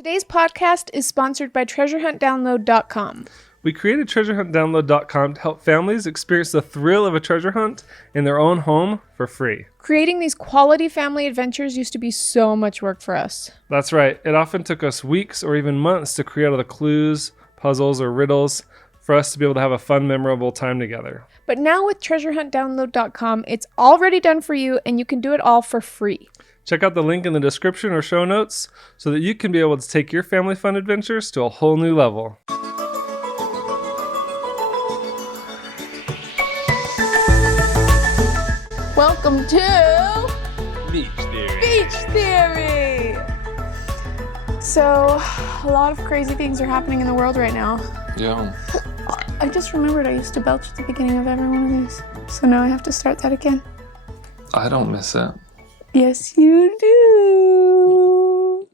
Today's podcast is sponsored by TreasureHuntDownload.com. We created TreasureHuntDownload.com to help families experience the thrill of a treasure hunt in their own home for free. Creating these quality family adventures used to be so much work for us. That's right. It often took us weeks or even months to create all the clues, puzzles, or riddles for us to be able to have a fun, memorable time together. But now with TreasureHuntDownload.com, it's already done for you and you can do it all for free. Check out the link in the description or show notes so that you can be able to take your family fun adventures to a whole new level. Welcome to Beach Theory. Beach Theory! So, a lot of crazy things are happening in the world right now. Yeah. I just remembered I used to belch at the beginning of every one of these. So now I have to start that again. I don't miss it. Yes, you do.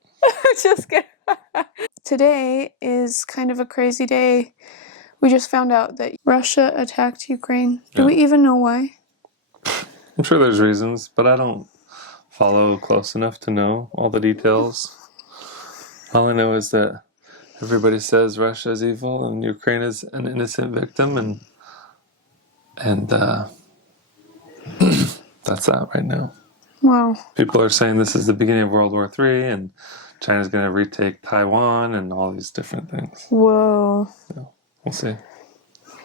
Just kidding. Today is kind of a crazy day. We just found out that Russia attacked Ukraine. Do we even know why? I'm sure there's reasons, but I don't follow close enough to know all the details. All I know is that everybody says Russia is evil and Ukraine is an innocent victim, and that's that right now. Wow. People are saying this is the beginning of World War III, and China's going to retake Taiwan, and all these different things. Whoa. So, we'll see.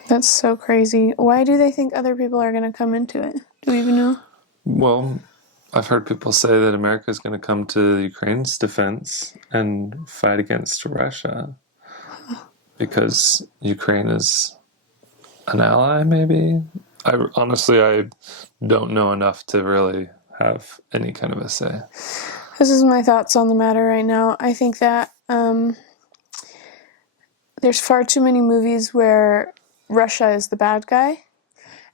That's so crazy. Why do they think other people are going to come into it? Do we even know? Well, I've heard people say that America is going to come to Ukraine's defense and fight against Russia because Ukraine is an ally, maybe? I don't know enough to really have any kind of a say. This is my thoughts on the matter right now. I think that there's far too many movies where Russia is the bad guy.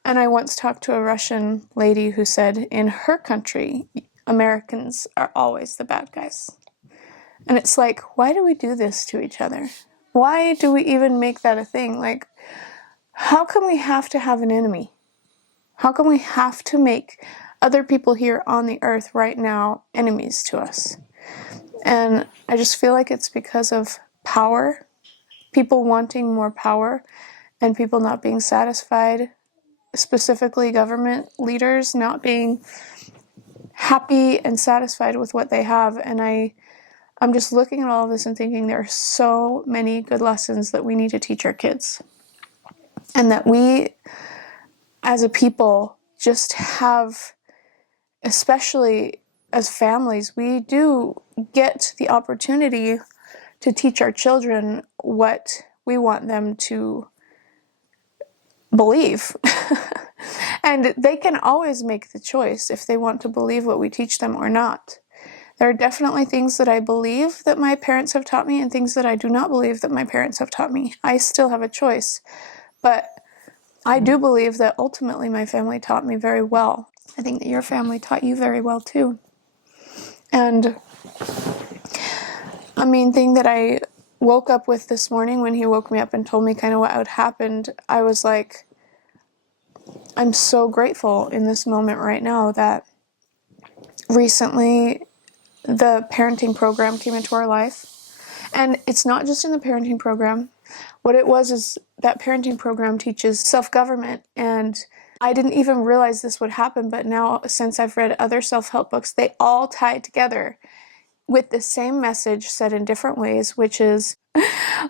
And I once talked to a Russian lady who said in her country, Americans are always the bad guys. And it's like, why do we do this to each other? Why do we even make that a thing? Like, how come we have to have an enemy? How come we have to make other people here on the earth right now enemies to us? And I just feel like it's because of power, people wanting more power, and people not being satisfied, specifically government leaders not being happy and satisfied with what they have. And I'm just looking at all of this and thinking there are so many good lessons that we need to teach our kids. And that we, as a people, just have, especially as families, we do get the opportunity to teach our children what we want them to believe. And they can always make the choice if they want to believe what we teach them or not. There are definitely things that I believe that my parents have taught me and things that I do not believe that my parents have taught me. I still have a choice. But I do believe that ultimately my family taught me very well. I think that your family taught you very well too. And a main thing that I woke up with this morning when he woke me up and told me kind of what had happened, I was like, I'm so grateful in this moment right now that recently the parenting program came into our life. And it's not just in the parenting program. What it was is that parenting program teaches self-government, and I didn't even realize this would happen, but now since I've read other self-help books, they all tie together with the same message said in different ways, which is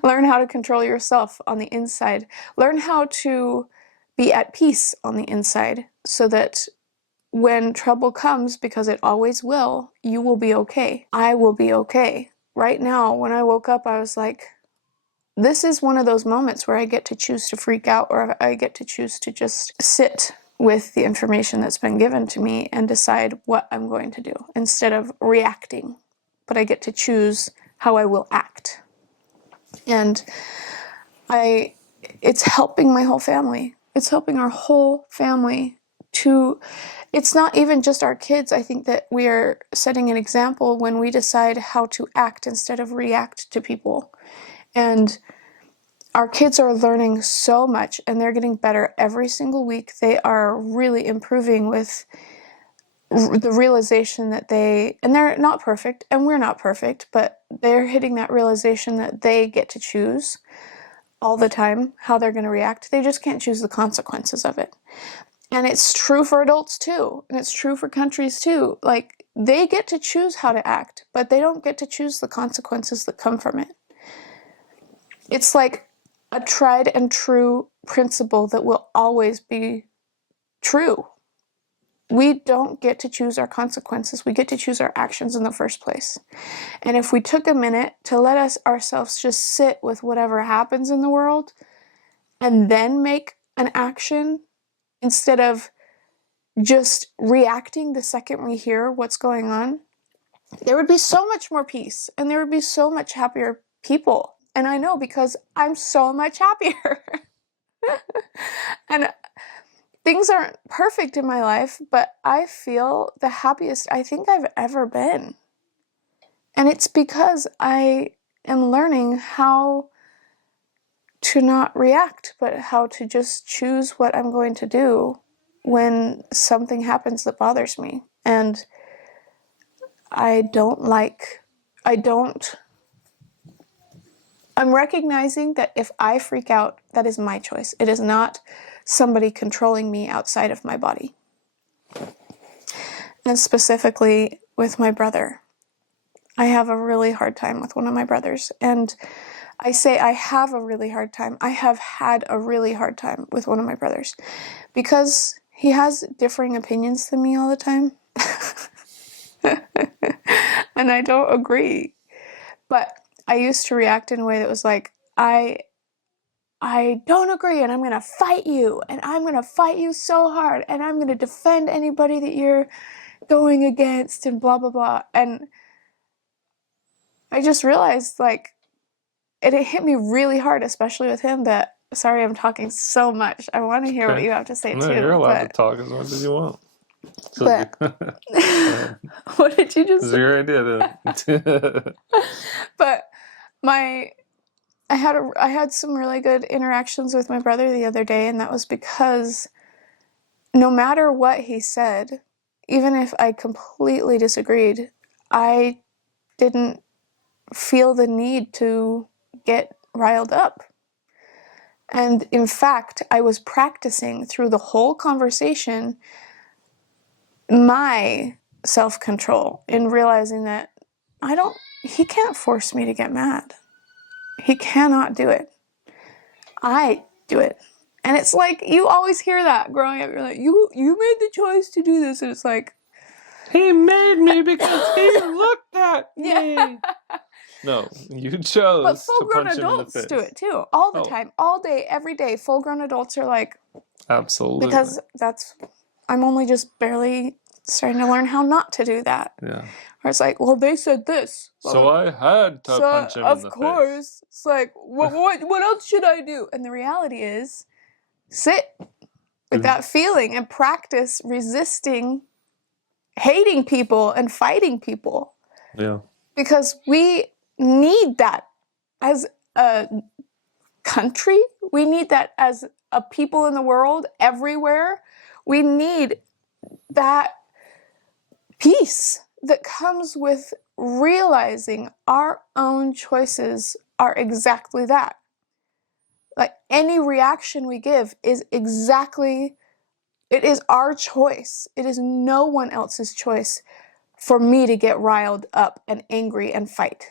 learn how to control yourself on the inside. Learn how to be at peace on the inside so that when trouble comes, because it always will, you will be okay. I will be okay. Right now, when I woke up, I was like, this is one of those moments where I get to choose to freak out, or I get to choose to just sit with the information that's been given to me and decide what I'm going to do instead of reacting. But I get to choose how I will act. And it's helping my whole family. It's helping our whole family to, it's not even just our kids. I think that we are setting an example when we decide how to act instead of react to people. And our kids are learning so much and they're getting better every single week. They are really improving with the realization that and they're not perfect, and we're not perfect, but they're hitting that realization that they get to choose all the time how they're going to react. They just can't choose the consequences of it. And it's true for adults too, and it's true for countries too. Like, they get to choose how to act, but they don't get to choose the consequences that come from it. It's like a tried and true principle that will always be true. We don't get to choose our consequences. We get to choose our actions in the first place. And if we took a minute to let ourselves just sit with whatever happens in the world and then make an action instead of just reacting the second we hear what's going on, there would be so much more peace and there would be so much happier people. And I know, because I'm so much happier. And things aren't perfect in my life, but I feel the happiest I think I've ever been. And it's because I am learning how to not react, but how to just choose what I'm going to do when something happens that bothers me. And I'm recognizing that if I freak out, that is my choice. It is not somebody controlling me outside of my body. And specifically with my brother. I have a really hard time with one of my brothers. And I say I have a really hard time. I have had a really hard time with one of my brothers because he has differing opinions than me all the time. And I don't agree. But I used to react in a way that was like, I don't agree, and I'm going to fight you, and I'm going to fight you so hard, and I'm going to defend anybody that you're going against, and blah, blah, blah. And I just realized, like, it hit me really hard, especially with him, that, sorry, I'm talking so much. I want to hear what you have to say, No, too. you're allowed to talk as much as you want. So But what did you just it's say? your idea then. But I had some really good interactions with my brother the other day, and that was because no matter what he said, even if I completely disagreed, I didn't feel the need to get riled up. And in fact, I was practicing through the whole conversation my self-control in realizing that he can't force me to get mad. He cannot do it. I do it. And it's like, you always hear that growing up. You're like, you made the choice to do this. And it's like, he made me because he looked at me. yeah. No, you chose But to full-grown punch him in the adults face. do it too, all the time, all day, every day. Full-grown adults are like, absolutely, because I'm only just barely starting to learn how not to do that. Yeah. Or it's like, well, they said this, so I had to punch him in the face. Of course, it's like, what else should I do? And the reality is, sit with that feeling and practice resisting, hating people and fighting people. Yeah. Because we need that as a country. We need that as a people in the world, everywhere. We need that peace that comes with realizing our own choices are exactly that. Like, any reaction we give is it is our choice. It is no one else's choice for me to get riled up and angry and fight.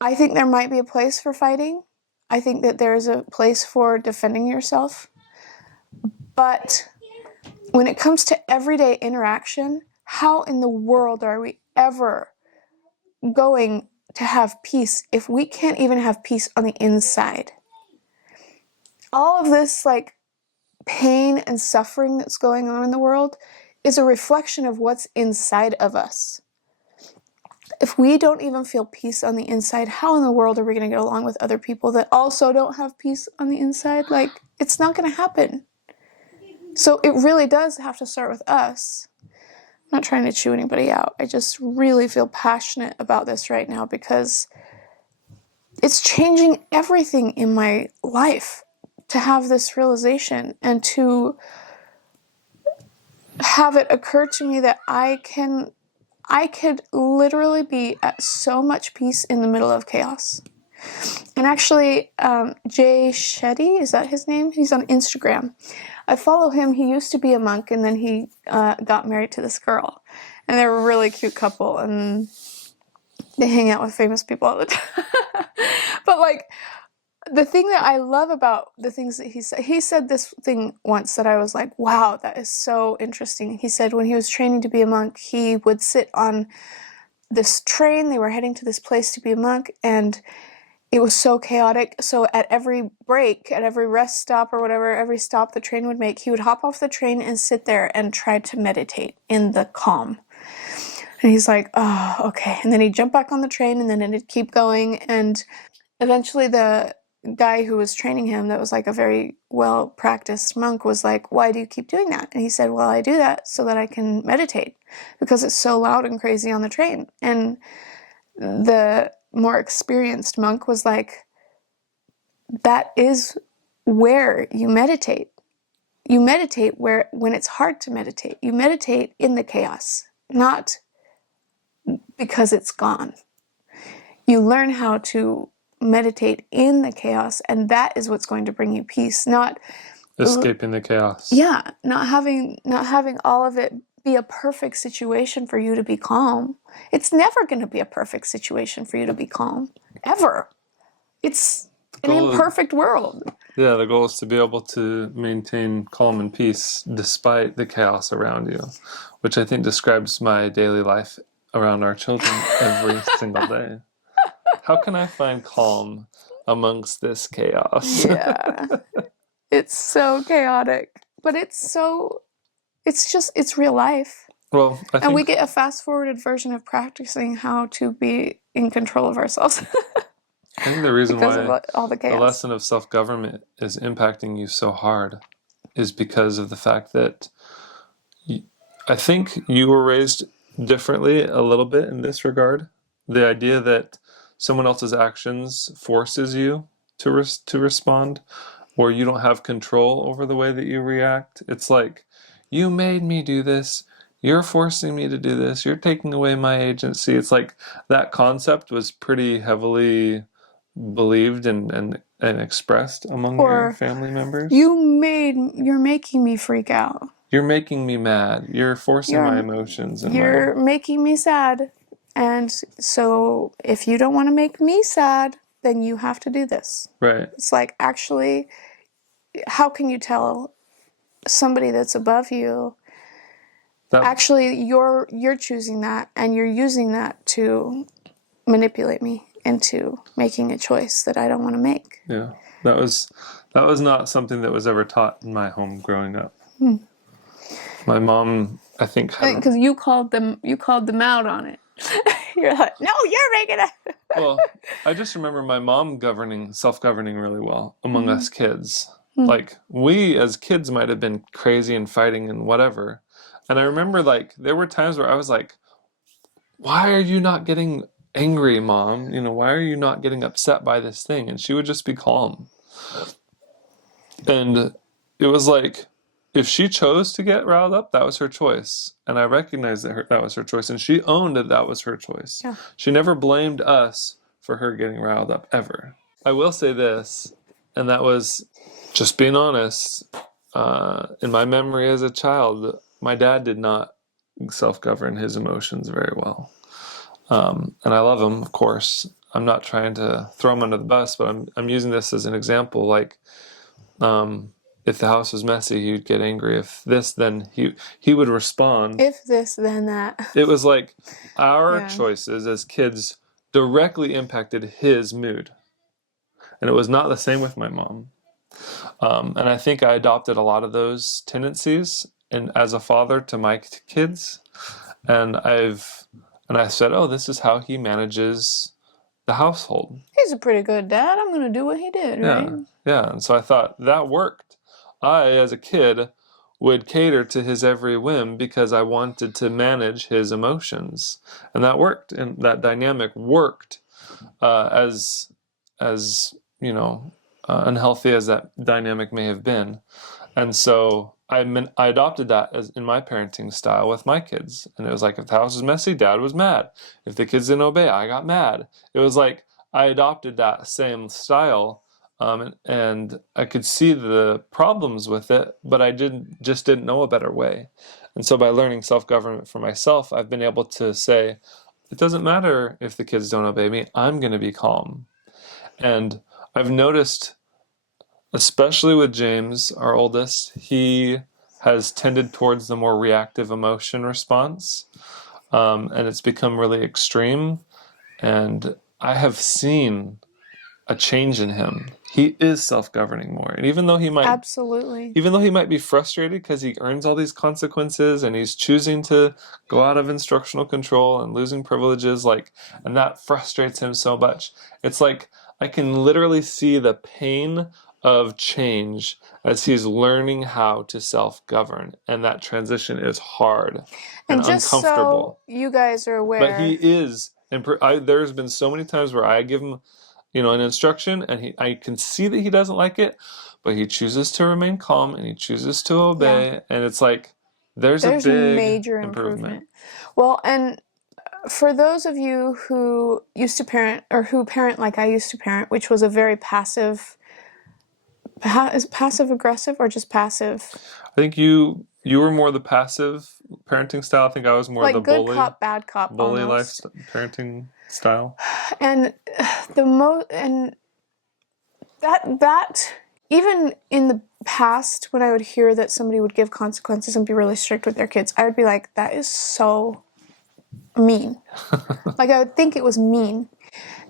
I think there might be a place for fighting. I think that there is a place for defending yourself. But when it comes to everyday interaction, how in the world are we ever going to have peace if we can't even have peace on the inside? All of this, like, pain and suffering that's going on in the world is a reflection of what's inside of us. If we don't even feel peace on the inside, how in the world are we going to get along with other people that also don't have peace on the inside? Like, it's not going to happen. So it really does have to start with us. I'm not trying to chew anybody out. I just really feel passionate about this right now because it's changing everything in my life to have this realization and to have it occur to me that I could literally be at so much peace in the middle of chaos. And actually, Jay Shetty, is that his name? He's on Instagram. I follow him. He used to be a monk, and then he got married to this girl. And they're a really cute couple, and they hang out with famous people all the time. But like, the thing that I love about the things that he said this thing once that I was like, wow, that is so interesting. He said when he was training to be a monk, he would sit on this train. They were heading to this place to be a monk, and it was so chaotic. So at every break, at every rest stop or whatever, every stop the train would make, he would hop off the train and sit there and try to meditate in the calm. And he's like, oh, okay. And then he'd jump back on the train, and then it'd keep going. And eventually the guy who was training him, that was like a very well-practiced monk, was like, why do you keep doing that? And he said, well, I do that so that I can meditate, because it's so loud and crazy on the train. And the more experienced monk was like, that is where you meditate. You meditate when it's hard to meditate. You meditate in the chaos, not because it's gone. You learn how to meditate in the chaos, and that is what's going to bring you peace, not Escaping the chaos. yeah, not having all of it be a perfect situation for you to be calm. It's never going to be a perfect situation for you to be calm, ever. It's an imperfect world. Yeah, the goal is to be able to maintain calm and peace despite the chaos around you, which I think describes my daily life around our children every single day. How can I find calm amongst this chaos? Yeah. It's so chaotic, but it's real life. Well, I think, and we get a fast-forwarded version of practicing how to be in control of ourselves. I think the reason because why of all the chaos. the lesson of self-government is impacting you so hard is because of the fact that I think you were raised differently a little bit in this regard. The idea that someone else's actions forces you to respond, or you don't have control over the way that you react. It's like, you made me do this. You're forcing me to do this. You're taking away my agency. It's like that concept was pretty heavily believed and expressed among your family members. You're making me freak out. You're making me mad. You're forcing my emotions. And you're making me sad. And so if you don't want to make me sad, then you have to do this. Right. It's like, actually, how can you tell somebody that's above you, actually you're choosing that, and you're using that to manipulate me into making a choice that I don't want to make. Yeah. That was not something that was ever taught in my home growing up. My mom, I think, because you called them out on it. You're like, no, you're making it. Well, I just remember my mom self-governing really well among us kids. Like, we as kids might have been crazy and fighting and whatever. And I remember, like, there were times where I was like, why are you not getting angry, Mom? You know, why are you not getting upset by this thing? And she would just be calm. And it was like, if she chose to get riled up, that was her choice. And I recognized that was her choice. And she owned that was her choice. Yeah. She never blamed us for her getting riled up, ever. I will say this, and that was just being honest. In my memory as a child, my dad did not self-govern his emotions very well. And I love him, of course. I'm not trying to throw him under the bus, but I'm using this as an example. Like, if the house was messy, he would get angry. If this, then he would respond. If this, then that. It was like our choices as kids directly impacted his mood. And it was not the same with my mom. And I think I adopted a lot of those tendencies as a father to my kids. And I said, oh, this is how he manages the household. He's a pretty good dad. I'm going to do what he did, right? Yeah. And so I thought that worked. I, as a kid, would cater to his every whim because I wanted to manage his emotions. And that worked. And that dynamic worked as you know, unhealthy as that dynamic may have been. And so I adopted that as in my parenting style with my kids. And it was like, if the house was messy, dad was mad. If the kids didn't obey, I got mad. It was like I adopted that same style, and I could see the problems with it, but I didn't know a better way. And so by learning self-government for myself, I've been able to say, it doesn't matter if the kids don't obey me, I'm going to be calm. And I've noticed, especially with James, our oldest, he has tended towards the more reactive emotion response, and it's become really extreme. And I have seen a change in him. He is self-governing more, and Absolutely. even though he might be frustrated because he earns all these consequences and he's choosing to go out of instructional control and losing privileges, like, and that frustrates him so much. It's like I can literally see the pain of change as he's learning how to self-govern, and that transition is hard and And just uncomfortable. so you guys are But he aware, is, and there's been so many times where I give him, an instruction, and I can see that he doesn't like it, but he chooses to remain calm and he chooses to obey, and it's like there's a there's big major improvement. Well, and for those of you who used to parent or who parent like I used to parent, which was a very is passive aggressive or just passive? I think you were more the passive parenting style. I think I was more Like the good cop, bad cop bully almost. parenting style. And and that even in the past when I would hear that somebody would give consequences and be really strict with their kids, I would be like, that is so mean. Like I would think it was mean.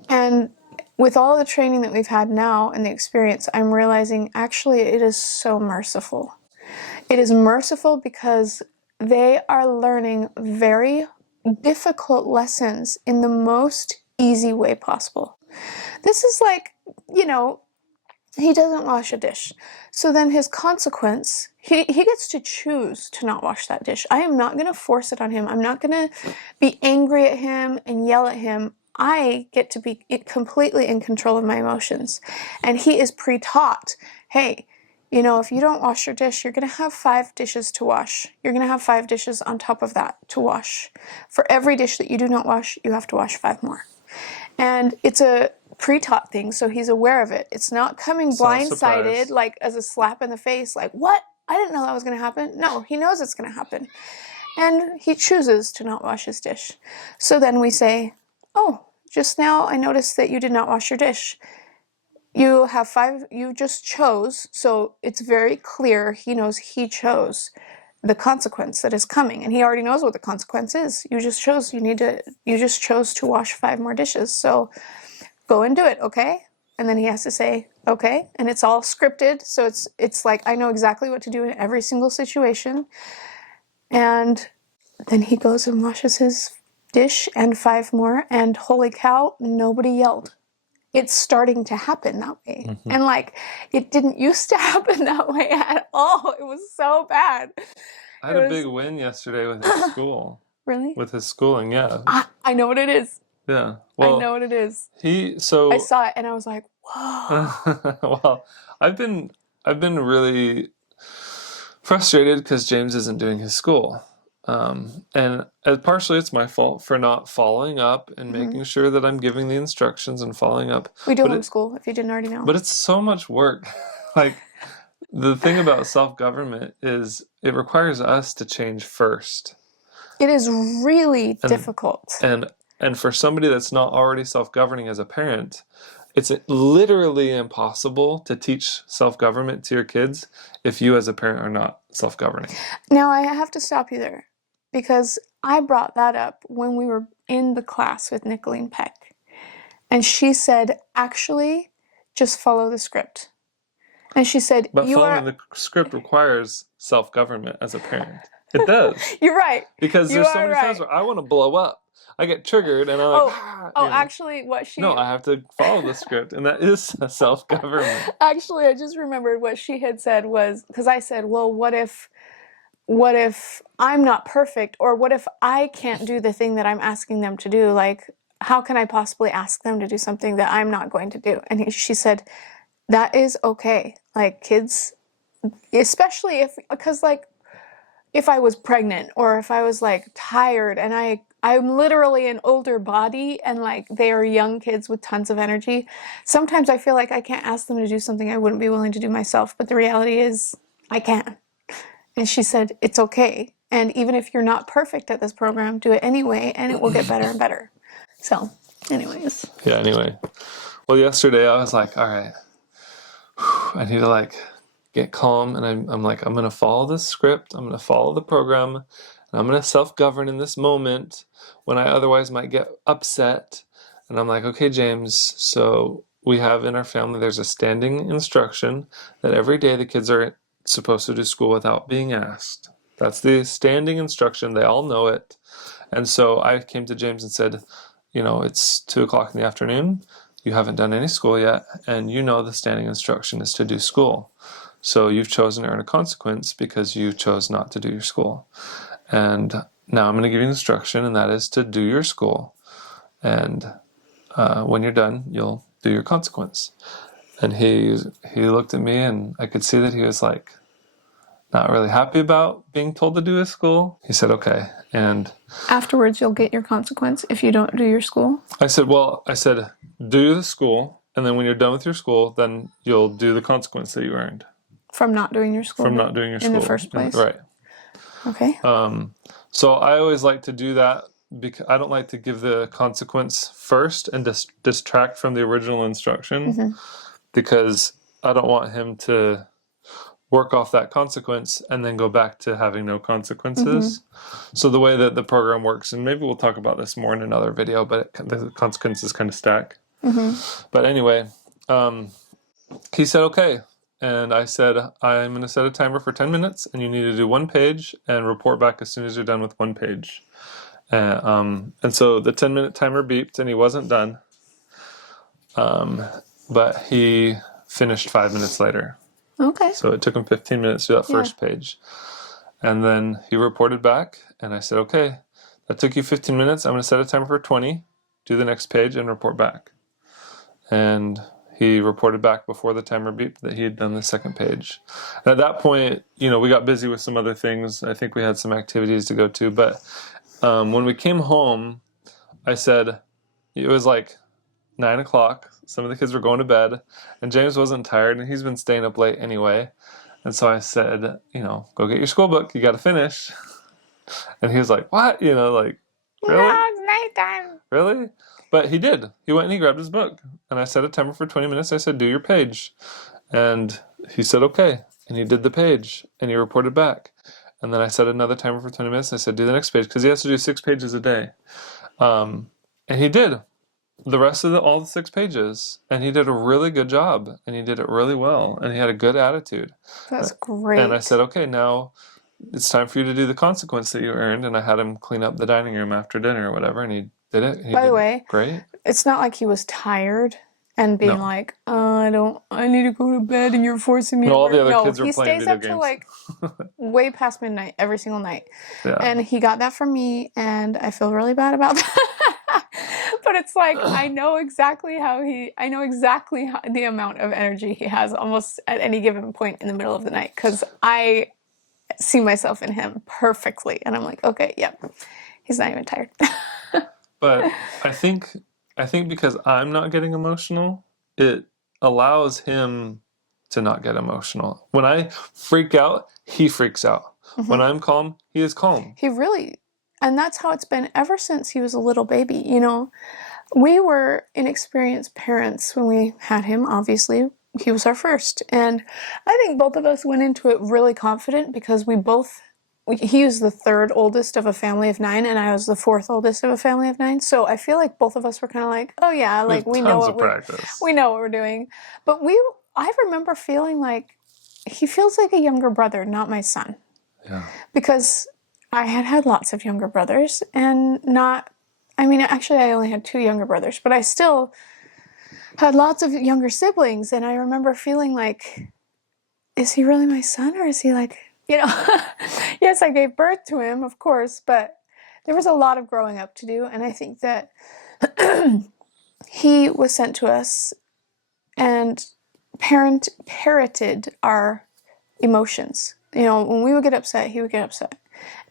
And with all the training that we've had now and the experience, I'm realizing actually it is so merciful. It is merciful because they are learning very difficult lessons in the most easy way possible. This is like, he doesn't wash a dish. So then his consequence, he gets to choose to not wash that dish. I am not going to force it on him. I'm not going to be angry at him and yell at him. I get to be completely in control of my emotions. And he is pre-taught, hey, if you don't wash your dish, you're going to have 5 dishes to wash. You're going to have 5 dishes on top of that to wash. For every dish that you do not wash, you have to wash 5 more. And it's a pre-taught thing, so he's aware of it. It's not coming blindsided, like as a slap in the face, like, what? I didn't know that was going to happen. No, he knows it's going to happen. And he chooses to not wash his dish. So then we say, oh, just now I noticed that you did not wash your dish. You have 5, you just chose, so it's very clear he knows he chose the consequence that is coming, and he already knows what the consequence is. You just chose to wash 5 more dishes, so go and do it, okay? And then he has to say, okay, and it's all scripted, so it's like I know exactly what to do in every single situation. And then he goes and washes his dish and 5 more, and holy cow, nobody yelled. It's starting to happen that way. Mm-hmm. And like, it didn't used to happen that way at all. It was so bad. I had a big win yesterday with his school. Really? With his schooling, yeah. I know what it is. Yeah. Well, I know what it is. I saw it and I was like, whoa. Well, I've been really frustrated because James isn't doing his school. And partially it's my fault for not following up and making sure that I'm giving the instructions and following up. We do homeschool, if you didn't already know. But it's so much work. Like, the thing about self-government is it requires us to change first. It is really difficult. And for somebody that's not already self-governing as a parent, it's literally impossible to teach self-government to your kids if you as a parent are not self-governing. Now, I have to stop you there because I brought that up when we were in the class with Nicolene Peck. And she said, actually, just follow the script. And she said, but following the script requires self-government as a parent. It does. You're right. Because there's so many times where I want to blow up. I get triggered and I'm like, actually, what she... No, I have to follow the script, and that is self-government. Actually, I just remembered what she had said was, because I said, well, what if I'm not perfect, or what if I can't do the thing that I'm asking them to do? Like, how can I possibly ask them to do something that I'm not going to do? And she said, that is okay. Like, kids, especially because like if I was pregnant or if I was like tired and I'm literally an older body and like they are young kids with tons of energy, sometimes I feel like I can't ask them to do something I wouldn't be willing to do myself, but the reality is I can. And she said, it's okay. And even if you're not perfect at this program, do it anyway and it will get better and better. So, anyways. Yeah, anyway. Well, yesterday I was like, all right, I need to like get calm. And I'm like, I'm going to follow this script. I'm going to follow the program. And I'm going to self-govern in this moment when I otherwise might get upset. And I'm like, okay, James, so we have in our family, there's a standing instruction that every day the kids are supposed to do school without being asked. That's the standing instruction. They all know it. And so I came to James and said, you know, it's 2:00 in the afternoon. You haven't done any school yet, and you know the standing instruction is to do school. So you've chosen to earn a consequence because you chose not to do your school. And now I'm going to give you an instruction, and that is to do your school. And when you're done, you'll do your consequence. And he looked at me, and I could see that he was like not really happy about being told to do his school. He said, okay. And Afterwards, you'll get your consequence if you don't do your school. I said, do the school, and then when you're done with your school, then you'll do the consequence that you earned. From not doing your school? From not doing your school. In the first place? Right. Okay. So I always like to do that because I don't like to give the consequence first and distract from the original instruction because I don't want him to work off that consequence and then go back to having no consequences. So the way that the program works, and maybe we'll talk about this more in another video, but the consequences kind of stack. But anyway, he said, okay. And I said, I'm going to set a timer for 10 minutes and you need to do one page and report back as soon as you're done with one page. And so the 10-minute timer beeped and he wasn't done. But he finished 5 minutes later. Okay. So it took him 15 minutes to do that first page. And then he reported back, and I said, okay, that took you 15 minutes. I'm going to set a timer for 20, do the next page, and report back. And he reported back before the timer beeped that he had done the second page. And at that point, you know, we got busy with some other things. I think we had some activities to go to. But when we came home, I said, it was like 9 o'clock. Some of the kids were going to bed, and James wasn't tired, and he's been staying up late anyway. And so I said, you know, go get your school book. You got to finish. And he was like, what? You know, like, really? No, it's nighttime. Really? But he did. He went and he grabbed his book. And I set a timer for 20 minutes. I said, do your page. And he said, okay. And he did the page, and he reported back. And then I set another timer for 20 minutes. I said, do the next page, because he has to do 6 pages a day. And he did the rest of all the 6 pages, and he did a really good job, and he did it really well, and he had a good attitude. That's great. And I said, okay, now it's time for you to do the consequence that you earned. And I had him clean up the dining room after dinner or whatever, and he did it. By the way, great. It's not like he was tired and being like, I need to go to bed and you're forcing me to all work. the other kids were playing he stays video up games. till like way past midnight every single night. Yeah. And he got that from me, and I feel really bad about that. But it's like, I know exactly the amount of energy he has almost at any given point in the middle of the night, because I see myself in him perfectly. And I'm like, okay, yep, he's not even tired. But I think because I'm not getting emotional, it allows him to not get emotional. When I freak out, he freaks out. When I'm calm, he is calm. He really, and that's how it's been ever since he was a little baby. You know, we were inexperienced parents when we had him, obviously. He was our first. And I think both of us went into it really confident because he was the 3rd oldest of a family of 9, and I was the 4th oldest of a family of 9. So I feel like both of us were kind of like, oh yeah, like we know what we're doing. But I remember feeling like he feels like a younger brother, not my son. Yeah. Because I had lots of younger brothers, and actually I only had 2 younger brothers, but I still had lots of younger siblings, and I remember feeling like, is he really my son, or is he like, you know, yes, I gave birth to him, of course, but there was a lot of growing up to do, and I think that he was sent to us and parroted our emotions. You know, when we would get upset, he would get upset.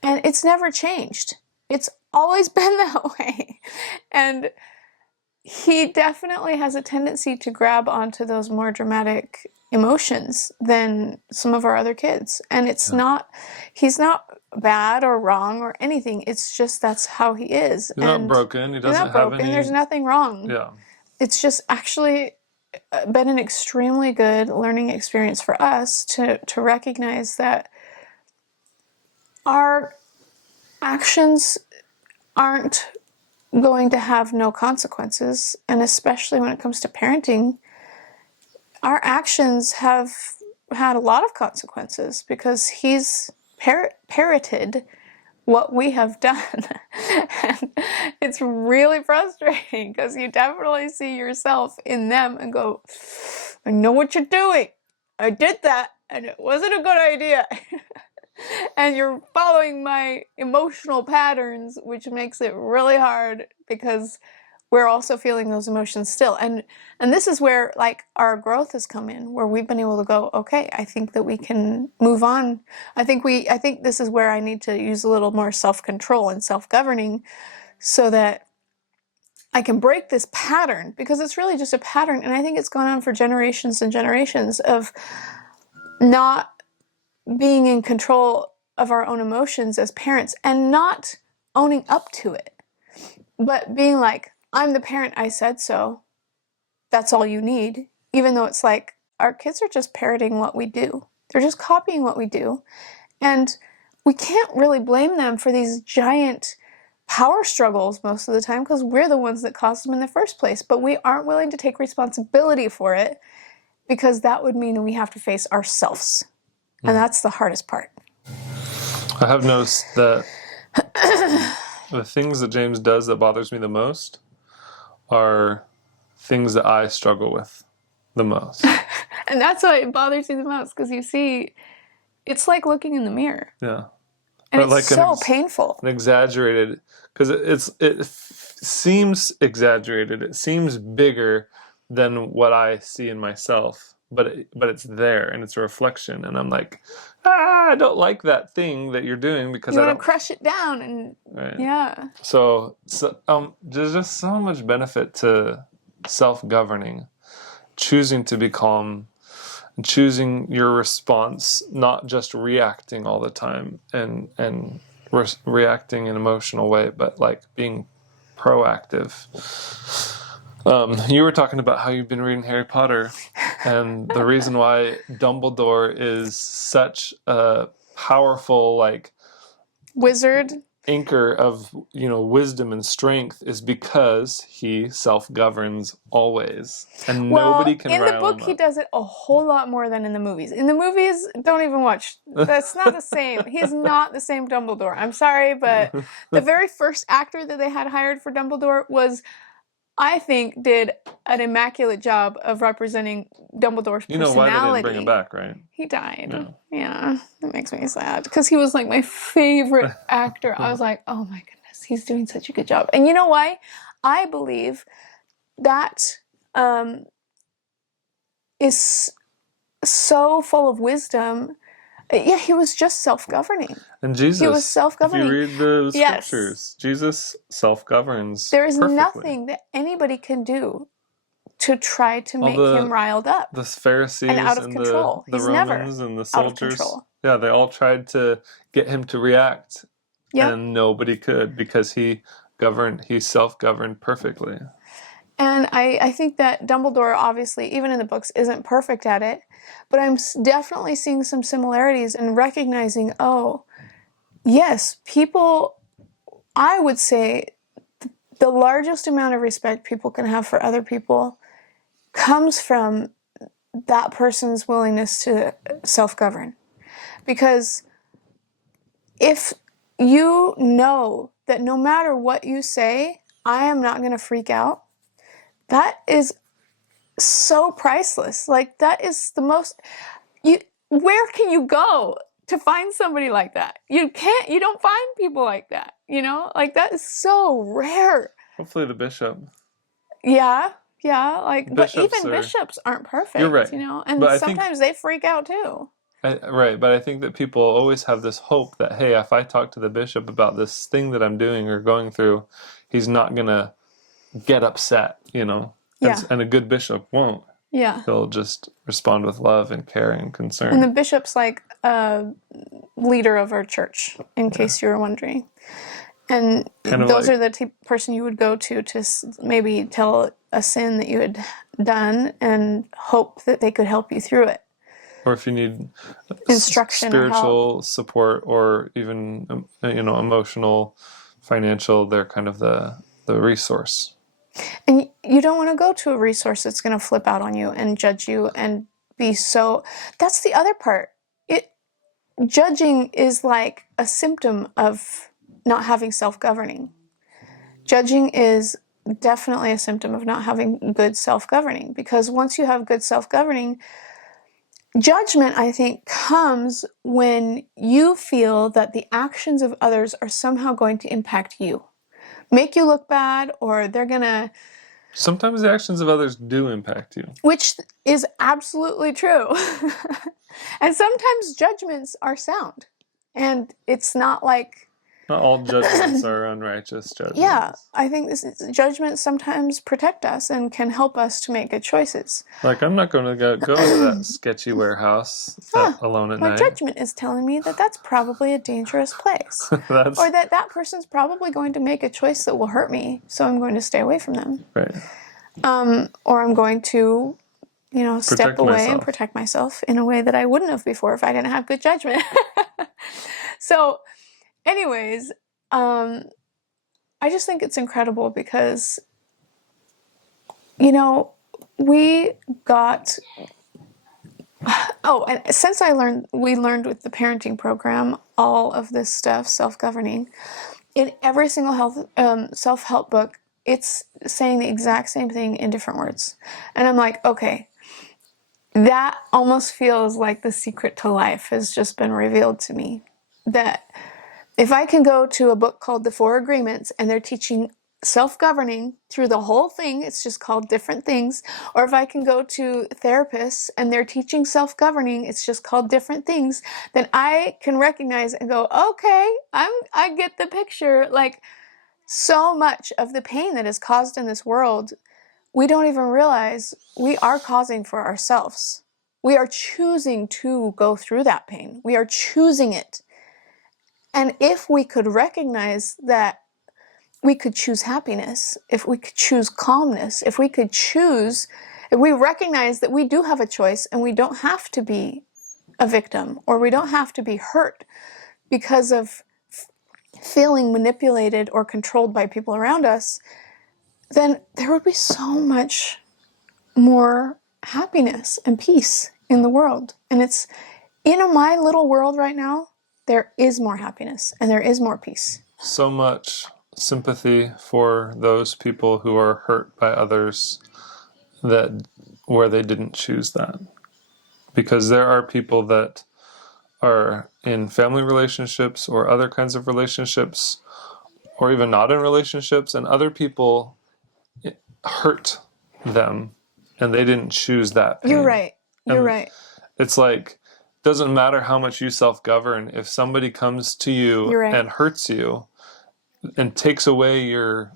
And it's never changed. It's always been that way. And he definitely has a tendency to grab onto those more dramatic emotions than some of our other kids. And it's not, he's not bad or wrong or anything. It's just that's how he is. He's not broken. He doesn't have any. There's nothing wrong. Yeah. It's just actually been an extremely good learning experience for us to recognize that our actions aren't going to have no consequences, and especially when it comes to parenting, our actions have had a lot of consequences because he's parroted what we have done. And it's really frustrating because you definitely see yourself in them and go, I know what you're doing. I did that and it wasn't a good idea. And you're following my emotional patterns, which makes it really hard because we're also feeling those emotions still. And this is where like our growth has come in, where we've been able to go, okay, I think that we can move on. I think this is where I need to use a little more self-control and self-governing so that I can break this pattern, because it's really just a pattern. And I think it's gone on for generations and generations of not being in control of our own emotions as parents and not owning up to it, but being like, I'm the parent, I said so. That's all you need. Even though it's like our kids are just parroting what we do. They're just copying what we do. And we can't really blame them for these giant power struggles most of the time because we're the ones that caused them in the first place. But we aren't willing to take responsibility for it because that would mean we have to face ourselves. And that's the hardest part. I have noticed that the things that James does that bothers me the most are things that I struggle with the most. And that's why it bothers you the most, because you see, it's like looking in the mirror. Yeah. And But it's like so painful. An exaggerated, because it seems exaggerated. It seems bigger than what I see in myself. But it's there and it's a reflection, and I'm like, I don't like that thing that you're doing because You I want don't to crush it down, and right. yeah. So there's just so much benefit to self-governing, choosing to be calm, and choosing your response, not just reacting all the time and reacting in an emotional way, but like being proactive. You were talking about how you've been reading Harry Potter, and the reason why Dumbledore is such a powerful, like, wizard anchor of, wisdom and strength is because he self-governs always, and nobody can in the rile book him he up. does it a whole lot more than in the movies. In the movies, don't even watch. That's not the same. He's not the same Dumbledore. I'm sorry, but the very first actor that they had hired for Dumbledore I think did an immaculate job of representing Dumbledore's personality. You know why they didn't bring him back, right? He died. Yeah, that makes me sad because he was like my favorite actor. I was like, oh my goodness, he's doing such a good job. And you know why? I believe that is so full of wisdom. Yeah, he was just self-governing. And Jesus, he was self-governing. If you read the scriptures, Jesus self-governs. There is perfectly. nothing that anybody can do to try to make him riled up. The Pharisees and out of control. the He's Romans never and the out of soldiers. control. Yeah, they all tried to get him to react, Yep. and nobody could because he self-governed perfectly. And I think that Dumbledore, obviously, even in the books, isn't perfect at it. But I'm definitely seeing some similarities and recognizing, oh, yes, people, I would say the largest amount of respect people can have for other people comes from that person's willingness to self-govern. Because if you know that no matter what you say, I am not going to freak out, that is so priceless. Like, that is the most, where can you go to find somebody like that? You don't find people like that, like that is so rare. Hopefully the bishop. Yeah, like, but even bishops aren't perfect, You're right. and but sometimes they freak out too. Right, but I think that people always have this hope that, hey, if I talk to the bishop about this thing that I'm doing or going through, he's not gonna get upset, you know. Yeah. And a good bishop won't. Yeah. He'll just respond with love and care and And the concern. bishop's like a leader of our church, in case you were wondering. And Kind of those like, are the person you would go to maybe tell a sin that you had done and hope that they could help you through it. or if you need Instruction or help. spiritual support or even emotional, financial, they're kind of the resource. And you don't want to go to a resource that's going to flip out on you and judge you and be so. That's the other part. Judging is like a symptom of not having self-governing. Judging is definitely a symptom of not having good self-governing, because once you have good self-governing, judgment, I think, comes when you feel that the actions of others are somehow going to impact you, make you look bad, or they're gonna. Sometimes the actions of others do impact you. Which is absolutely true. And sometimes judgments are sound. And it's not like. Not all judgments are unrighteous judgments. Yeah, I think judgments sometimes protect us and can help us to make good choices. Like, I'm not going to go to that sketchy warehouse alone at My night. judgment is telling me that that's probably a dangerous place. Or that person's probably going to make a choice that will hurt me, so I'm going to stay away from them. Right. Or I'm going to, step away myself. and protect myself in a way that I wouldn't have before if I didn't have good judgment. So, anyways, I just think it's incredible because, we got. Oh, and since we learned with the parenting program all of this stuff, self-governing, in every single self-help book, it's saying the exact same thing in different words. And I'm like, okay, that almost feels like the secret to life has just been revealed to me. That if I can go to a book called The Four Agreements and they're teaching self-governing through the whole thing, it's just called different things, or if I can go to therapists and they're teaching self-governing, it's just called different things, then I can recognize and go, okay, I get the picture. Like, so much of the pain that is caused in this world, we don't even realize we are causing for ourselves. We are choosing to go through that pain. We are choosing it. And if we could recognize that we could choose happiness, if we could choose calmness, if we recognize that we do have a choice and we don't have to be a victim, or we don't have to be hurt because of feeling manipulated or controlled by people around us, then there would be so much more happiness and peace in the world. And it's in my little world right now, there is more happiness and there is more peace. So much sympathy for those people who are hurt by others where they didn't choose that. Because there are people that are in family relationships or other kinds of relationships, or even not in relationships, and other people hurt them and they didn't choose that pain. You're right. You're right. It's like, doesn't matter how much you self-govern, if somebody comes to you You're right. and hurts you and takes away your,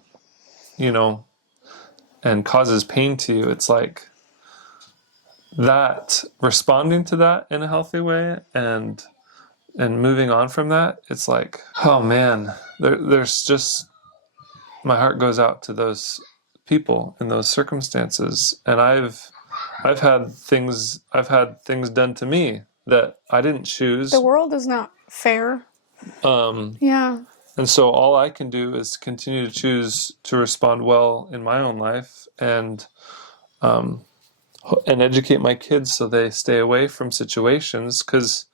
and causes pain to you, it's like that, responding to that in a healthy way and moving on from that, it's like, oh man, there's just, my heart goes out to those people in those circumstances. And I've had things done to me that I didn't choose. The world is not fair. Yeah. And so all I can do is continue to choose to respond well in my own life and educate my kids so they stay away from situations, because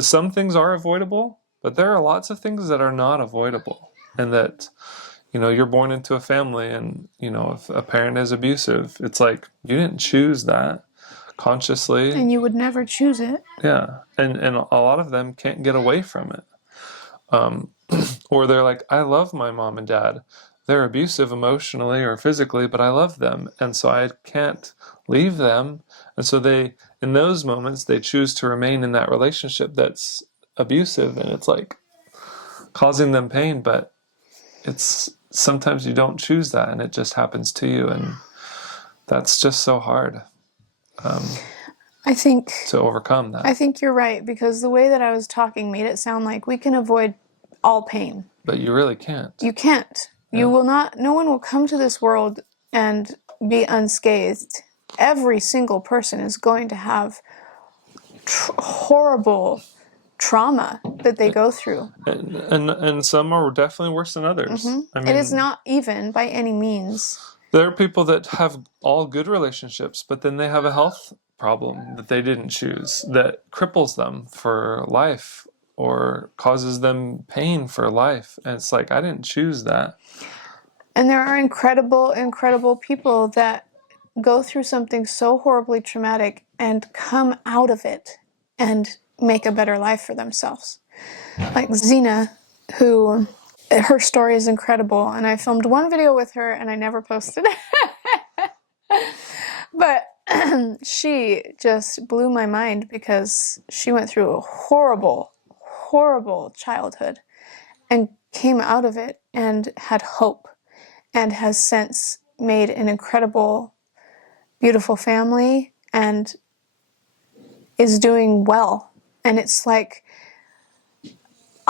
some things are avoidable, but there are lots of things that are not avoidable. And that, you're born into a family and, if a parent is abusive, it's like, you didn't choose that consciously. And you would never choose it. Yeah. And a lot of them can't get away from it. Or they're like, I love my mom and dad, they're abusive emotionally or physically, but I love them. And so I can't leave them. And so in those moments, they choose to remain in that relationship that's abusive. And it's like causing them pain, but sometimes you don't choose that and it just happens to you. And that's just so hard I think to overcome that. I think you're right, because the way that I was talking made it sound like we can avoid all pain. But you really can't. You can't. You will not. No one will come to this world and be unscathed. Every single person is going to have horrible trauma that they go through. And some are definitely worse than others. I mean, It is not even by any means. there are people that have all good relationships, but then they have a health problem that they didn't choose that cripples them for life or causes them pain for life. And it's like, I didn't choose that. And there are incredible, incredible people that go through something so horribly traumatic and come out of it and make a better life for themselves. Like Xena, who, her story is incredible, and I filmed one video with her and I never posted it. But she just blew my mind because she went through a horrible, horrible childhood and came out of it and had hope and has since made an incredible, beautiful family and is doing well. And it's like,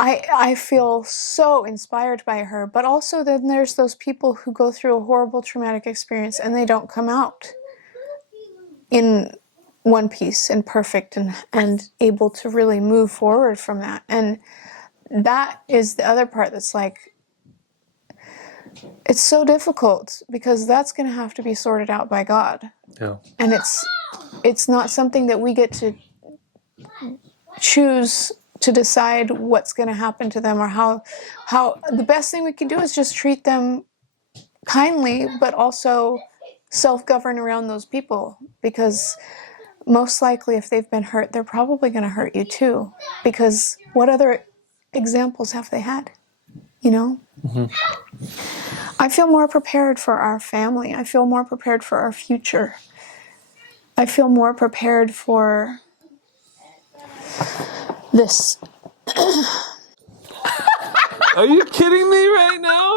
I feel so inspired by her, but also then there's those people who go through a horrible traumatic experience and they don't come out in one piece and perfect and able to really move forward from that. And that is the other part that's like, it's so difficult because that's going to have to be sorted out by God. Yeah. And it's not something that we get to choose to decide what's going to happen to them or how the best thing we can do is just treat them kindly, but also self-govern around those people, because most likely if they've been hurt, they're probably going to hurt you too, because what other examples have they had, you know? I feel more prepared for our family. I feel more prepared for our future. I feel more prepared for this. Are you kidding me right now?